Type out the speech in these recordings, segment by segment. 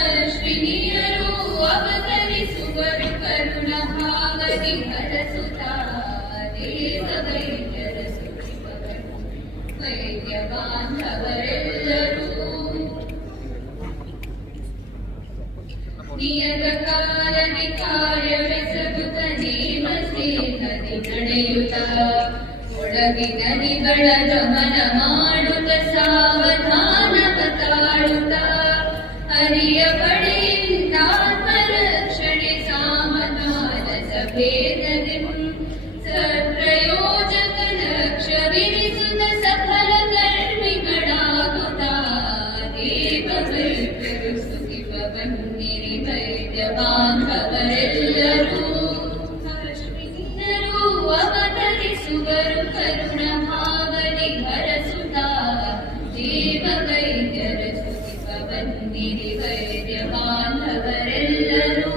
ಅಶ್ವಿನಿಯರು ಅವತರಿಸುವರು ಕರುಣ ಭಾವದಿ ಹರಸುತ್ತಾ ದೇವ ವೈದ್ಯರ ಸುಖಿಪವರು ವೈದ್ಯ ಬಾಂಧವರೆಲ್ಲರೂ ನಿಯತ ಕಾಲದಿ ಕಾರ್ಯವೆಸಗುತ್ತ ನೇಮ ಸೇನದಿ ನಡೆಯುತ್ತ ಒಳಗಿನ ನಿಗಳ ಗಮನ ಮಾಡುತ್ತ ಸಾವಧಾನವ ತಾಳುತ್ತ ಹರಿಯ ಬಳಿಯಿಂದ ಆತ್ಮರಕ್ಷಣೆ ಸಾಮಧಾನ ಸಭೇದದಿ ಸತ್ಪ್ರಯೋಜಕ ಲಕ್ಷ್ಯವಿರಿಸುತ್ತ ಸಫಲ ಕರ್ಮಿಗಳಾಗುತ್ತ ದೇವ ವೈದ್ಯರು ಸುಖಿಪ ಬನ್ನಿರಿ ವೈದ್ಯ ಬಾಂಧವರೆಲ್ಲರೂ ಅಶ್ವಿನಿಯರು ಅವತರಿಸುವರು ಕರುಣ ಭಾವದಿ ಹರಸುತ್ತ ದೇವ ವೈದ್ಯರ ಸುಖಿಪ ಬನ್ನಿರಿ ವೈದ್ಯ ಬಾಂಧವರೆಲ್ಲರೂ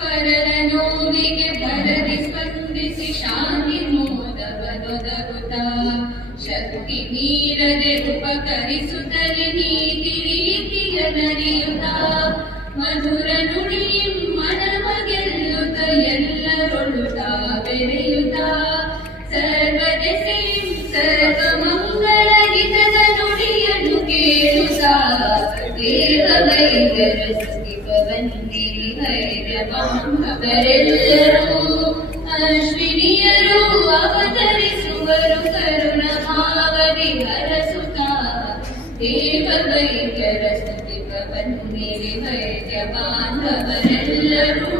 ಪರರ ನೋವಿಗೆ ಭರದಿ ಸ್ಪಂದಿಸಿ ಶಾಂತಿ ಮೋದವನೊದಗುತ್ತ ಶಕ್ತಿ ಮೀರದೆ ಉಪಕರಿಸುತ್ತಲೇ ನೀತಿ ರೀತಿಯ ನರಿಯುತ್ತ ಮಧುರ ನುಡಿ ಮನವ ಗೆಲ್ಲುತ್ತ ಎಲ್ಲರೊಳುತ್ತ ಬೆರೆಯುತ್ತ ಸರ್ವದೆಸೆ ಸರ್ವಮಂಗಳ ಹಿತದ ನುಡಿಯನ್ನು ಕೇಳುತ್ತ ದೇವ ವೈದ್ಯರ ಸುಖಿಪ ಬನ್ನಿರಿ ವೈದ್ಯ ಬಾಂಧವರೆಲ್ಲರೂ ಅಶ್ವಿನಿಯರು ಅವತರಿಸುವರು ಕರುಣ ಭಾವದಿ ಹರಸುತ್ತ ದೇವ ವೈದ್ಯರ ಸುಖಿಪ ಬನ್ನಿರಿ ವೈದ್ಯ ಬಾಂಧವರೆಲ್ಲರೂ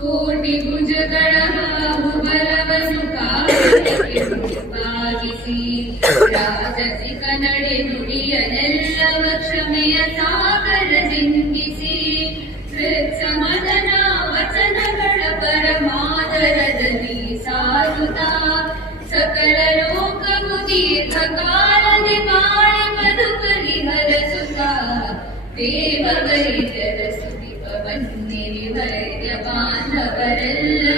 ಕೋಟಿ ಭುಜಗಳ ಬಾಹುಬಲವನ್ನು ಕಾಗಿಸಿ ರಾಜಸಿಕ ನಡೆ ನುಡಿಯನೆಲ್ಲವ ಕ್ಷಮೆಯ ಸಾಗರ ಜಿಂಗಿಸಿ ಹೃತ್ಸಮದನ ವಚನಗಳ ಪರಮಾದರದಲ್ಲಿ ಸಾರುತ್ತ ಸಕಲ ಲೋಕವು ದೀರ್ಘಕಾಲನೆ ಬಾಳಿ ಬದುಕಲಿ ಹರಸುತ್ತ ದೇವ ವೈದ್ಯರ ಸುಖಿಪ ಬನ್ನಿರಿ ವೈದ್ಯ ಬಾಂಧವರೆಲ್ಲ